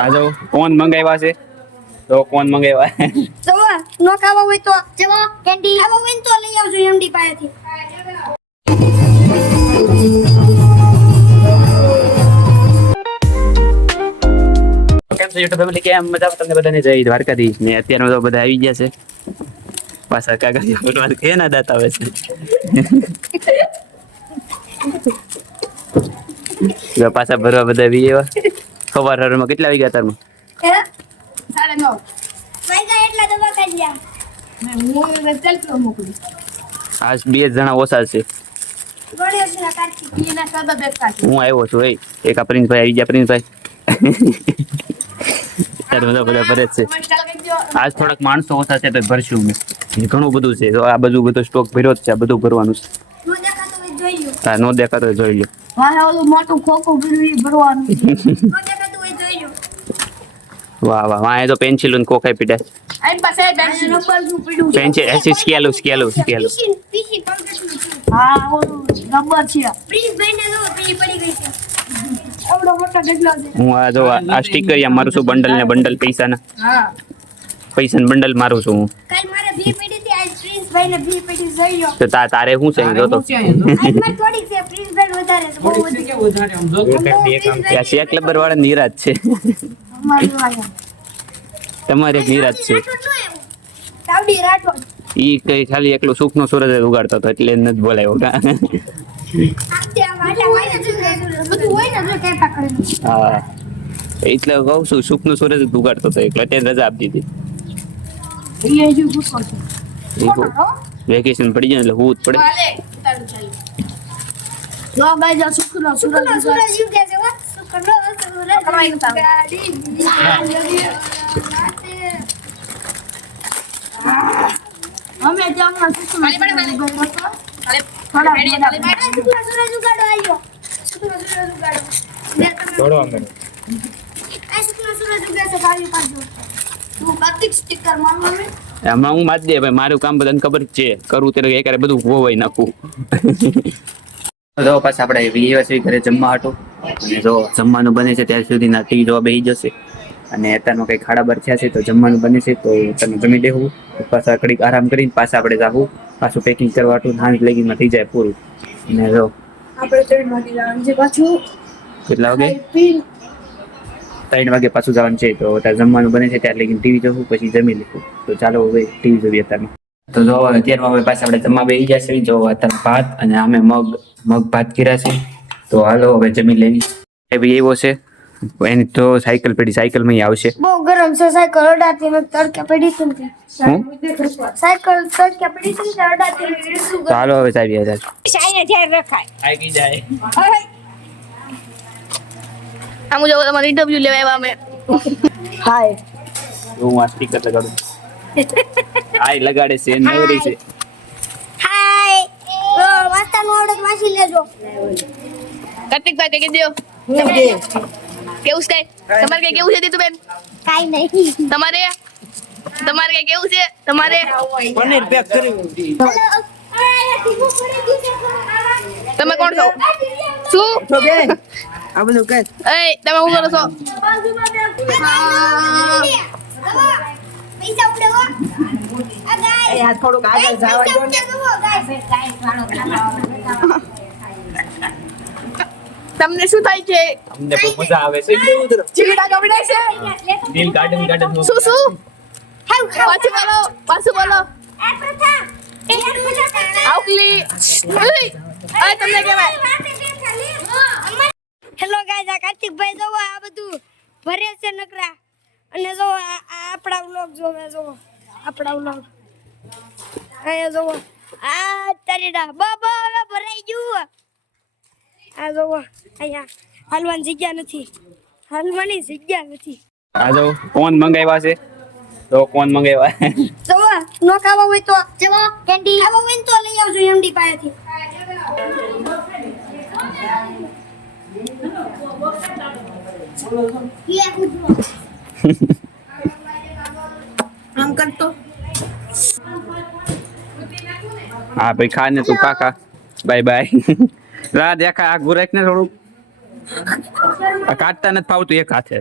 આ જો કોણ મંગાવ્યા છે તો કોણ મંગાવ્યા જવો નો ખાવા હોય તો જવો કેન્ડી ખાવા હોય તો લઈ આવજો એમડી પાસેથી. કેમ છો યુટ્યુબ ફેમિલી, કેમ મજા? તમને બધાને જય દ્વારકાધીશ. ને અત્યારમાં તો બધા આવી ગયા છે પાછા કાગળિયા ફોટવા કે ના દાતા આવે છે. જો પાછા ભરવા બધા આવી એવા સવારમાં કેટલા વાગ્યા તારમાં? 9:30 વાગ્યા એટલા દવા કાઢ્યા. હું સેલ્ફ મોકલી. આજ 2 જણા ઓછા છે. ગણેશના કાર્તિક એના સબબ એકતા છે. હું આવ્યો છું. એક આ પ્રિન્સભાઈ આવી ગયા. પ્રિન્સભાઈ બધા ભરે છે. આજ થોડાક માણસો ઓછા છે તો ભરશું અમે. ઘણું બધું છે. તો આ બધું સ્ટોક ભર્યો જ છે. આ બધું ભરવાનું છે. હા, નો દેખાતો હોય જોઈ લો. વાહ ઓલું મોટું ખોખું ભરવાનું. નો દેખાતું હોય જોઈ લો. વાહ વાહ, વાહ તો પેન્સિલ અને કોકાઈ પીડા. આઈન પાસે પેન્સિલ રબર નું પડ્યું છે. પેન્સિલ એસી સ્કેલ પીસી હા ઓલું રબર છે. પ્લીઝ ભાઈને લો પેલી પડી ગઈ છે. એવડો મોટો ડગલો છે. હું આ જો આ સ્ટીકર યા મારું છું. બંડલ ને બંડલ પૈસાના. હા, પૈસાનું બંડલ મારું છું હું. કાલ મારે 2 પડી હતી. આજ પ્રિન્સ ભાઈને 2 પડી જોઈ લો. તો તારે શું છે જો તો આમાં થોડી છે. પ્રિન્સ ભાઈ વધારે છે. બહુ વધી કે વધારે આમ જો આ શેક લબર વાળા નિરાજ છે. અમારું આયા તમારે એક નિરાજ છે. તાવડી રાઠોડ ઈ કઈ ખાલી એકલો સુખનો સૂરજ જ ઉગાડતો હતો એટલે એને જ બોલાયો. હા, એટલે કહું છું સુખનો સૂરજ જ ઉગાડતો હતો એટલે તેને રજા આપી દીધી. વેકેશન પડી જાય એટલે હું જ પડે. અમે જામમાં સુખનો હમણાં હું મારી દે ભાઈ, મારું કામ બધાને ખબર જ છે. કરું ત્યારે એકારે બધું હોવાય નાખું. જો પાછા આપણે વીએસવી ઘરે જમવા હતું. અને જો જમવાનું બને છે ત્યાં સુધીના ટી જોવા બેસી જશે. અને અત્યારમાં કંઈક 12:30 થયા છે તો જમવાનું બને છે તો તમે જમી દેવું. પાછા ઘડીક આરામ કરીને પાછા આપણે જાવું. પાછું પેકિંગ કરવાનું હાંજ લગીમાં થઈ જાય પૂરું. અને જો આપણે 3 વાગે જવાનું છે પાછું. કેટલા વાગે? 3 વાગે પાછું જવાનું છે. તો ત્યાં જમવાનું બને છે ત્યારે લગીને ટીવી જોવું, પછી જમી લેવું. તો ચાલો હવે ટીવી જોઈએ અત્યારમાં. તો જો અત્યારમાં હવે પાછા આપણે જમવા બેસી ગયા છે. જો અત્યારે ભાત અને અમે મગ ભાત કર્યા છે. તો હાલો હવે જમી લેવી. એ બી એવો છે એની તો સાયકલ પડી, સાયકલમાં આવશે. બહુ ગરમ છે. સાયકલ અડાતી નથી. તડકે પડી છે ને સાયકલ તડકે પડી છે ને અડાતી નથી. તો હાલો હવે ચાવી જાય. સાઈને ધ્યાન રખાય. આવી જાય. આમ જો તમારી ઇન્ટરવ્યુ લેવા આવ્યા અમે. હાય હું આ સ્પીકર લગાડું. હાય લગાડે છે નવરી છે. હાય વાસ્તાનું આવડે વાંચી લેજો. કાર્તિકભાઈ કઈ દેજો કેવું છે? તમારે કઈ કેવું છે દીતુબેન? કાઈ નહીં. તમારે કઈ કેવું છે? તમારે પનીર પેક કરી. તમે કોણ છો? શું તો કે આ બધું કે એ તમે શું કરો છો? પૈસા ઉડે હો. આ ગાય આ થોડુંક આગળ જવા દો ને. તમને શું થાય છે? અમને બહુ મજા આવે છે. ચીવડા ગમડે છે? દિલ ગાર્ડન શું પાછું બોલો. આ પ્રથા આવકલી આ તમને કહેવાય. હેલો ગાઈસ, આ કાર્તિકભાઈ જો આ બધું ભરે છે નકરા. અને જો આપણા વ્લોગ જોવે, જો આપણા વ્લોગ આયા જો આ તરીડા બાબા હવે ભરાઈ ગયું. આ જો અહીંયા હાલવાની જગ્યા નથી. હાલવાની જગ્યા નથી. આ જો કોણ મંગાવ્યા છે તો કોણ મંગાવ્યા. જવો નો ખાવા હોય તો જવો કેન્ડી ખાવા હોય તો લઈ આવજો એમડી પાસેથી. આમ કરતો હા ભાઈ, ખા ને તું કાકા. Bye bye. રા દેખા આ ગુરેક ને થોડું કાટતા નથી ફાવતું એક હાથે.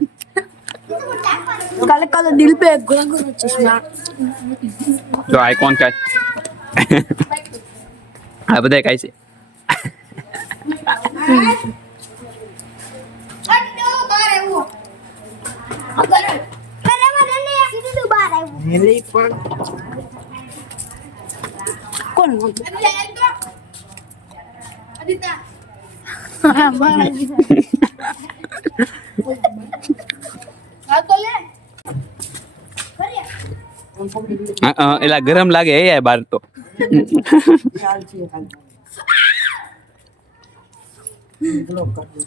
काले काले दिल पे गोला गोला चश्मा જો આ કોણ કાય આ બધા કાય છે હેલી પણ कौन એલા ગરમ લાગે એ યાર બાર તો ચાલ છે ખાલી બ્લોક कर दो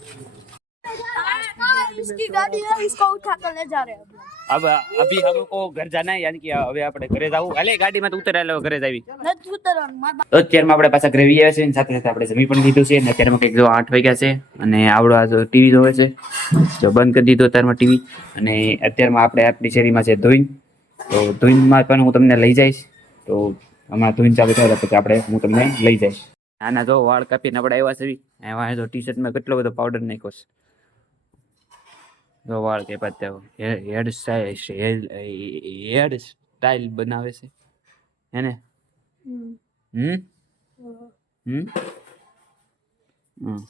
इसकी गाड़ी है इसको उठा कर ले जा रहे हैं अब अभी हमको घर जाना है यानी कि હવે આપણે ઘરે જાવું હાલે ગાડીમાં તો ઉતરે એટલે ઘરે જાવી नहीं उतर मार તો અત્યારમાં આપણે પાછા ઘરે આવી આવ્યા છે અને સાથે સાથે આપણે જમી પણ લીધું છે અને અત્યારમાં કંઈક જો 8 વાગ્યા છે અને આવડો આ જો ટીવી જોવે છે જો બંધ કરી દીધો અત્યારમાં ટીવી અને અત્યારમાં આપણે આપણી શેરીમાં છે ધોઈન તો ધોઈનમાં પણ હું તમને લઈ જઈશ તો હમણાં ધોઈન ચાલુ થાય પછી આપણે હું તમને લઈ જઈશ આના જો વાળ કાપીને આપણે આવ્યા છે એમાં જો ટી શર્ટમાં કેટલો બધો પાવડર નાખ્યો છે જો વાળ કે પાછા હેડ સ્ટાઇલ બનાવે છે હેને હમ હમ હમ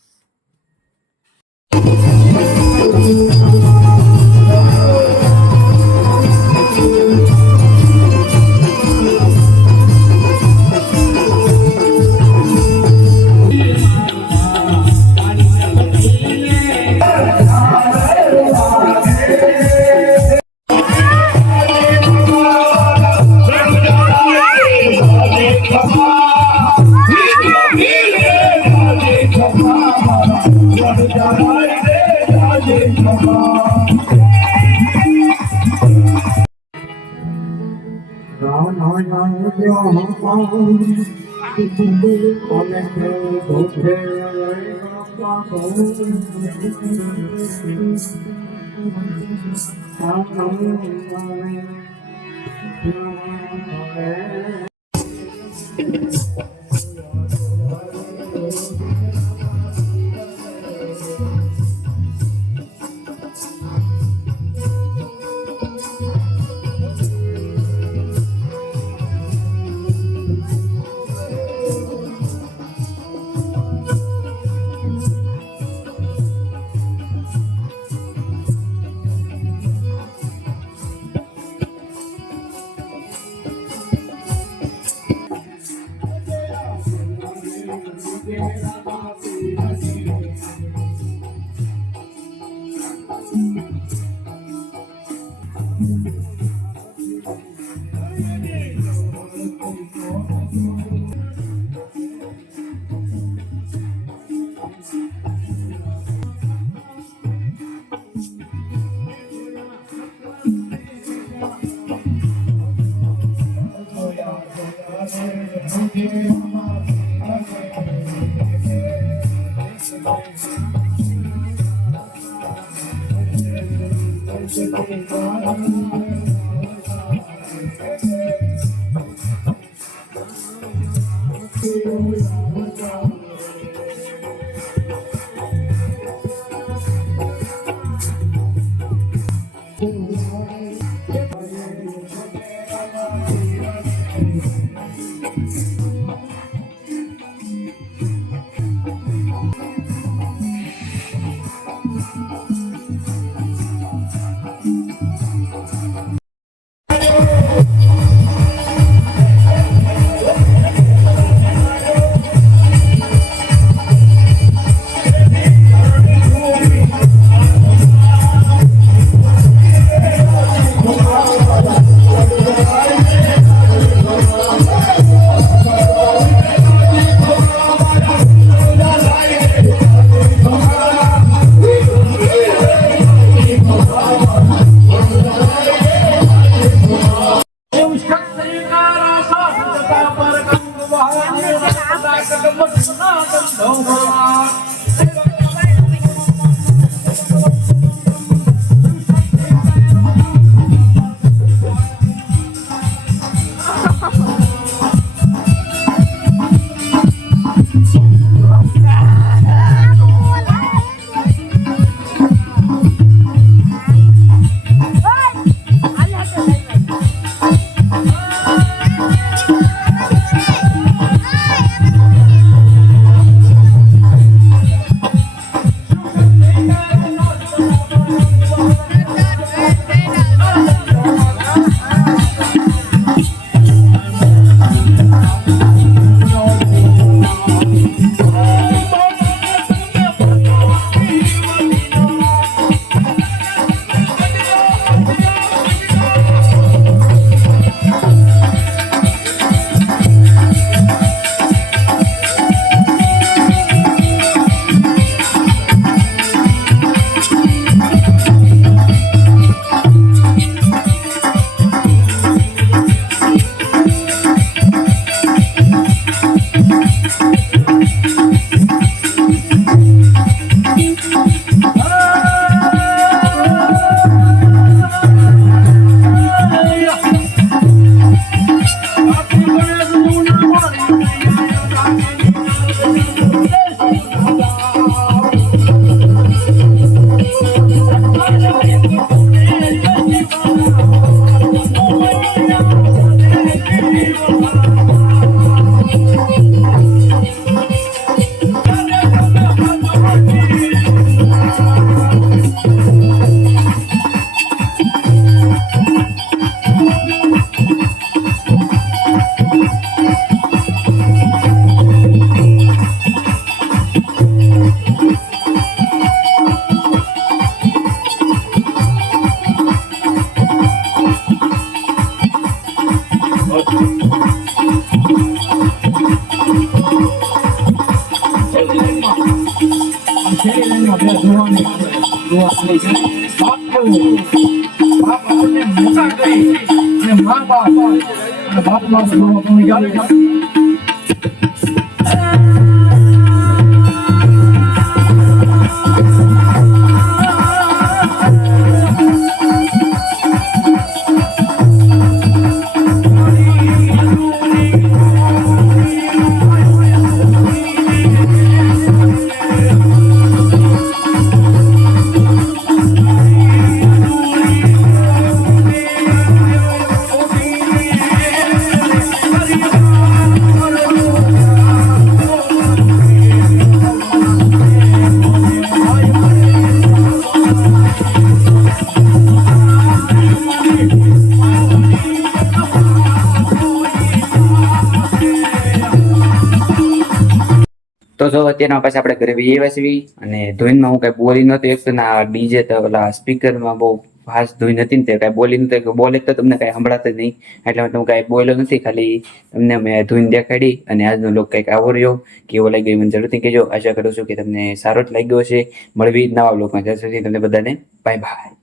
તો જો અત્યારના પાછા આપણે ઘરે જઈએ છીએ અને ધોઈનમાં હું કઈ બોલી નહોતી એક તો ના ડીજે તો ઓલા સ્પીકરમાં બહુ ફાસ્ટ ધોઈ નથી ને તે કઈ બોલી નહોતી બોલે તો તમને કઈ સંભળાતું જ નહીં એટલે હું કઈ બોલ્યો નથી ખાલી તમને મેં ધોઈને દેખાડી અને આજનો લોક કંઈક આવો રહ્યો કેવો લાગ્યો મને જરૂરથી કહેજો આશા કરું છું કે તમને સારો જ લાગ્યો હશે મળવી નવા બ્લોગમાં ત્યાં સુધી તમને બધાને બાય બાય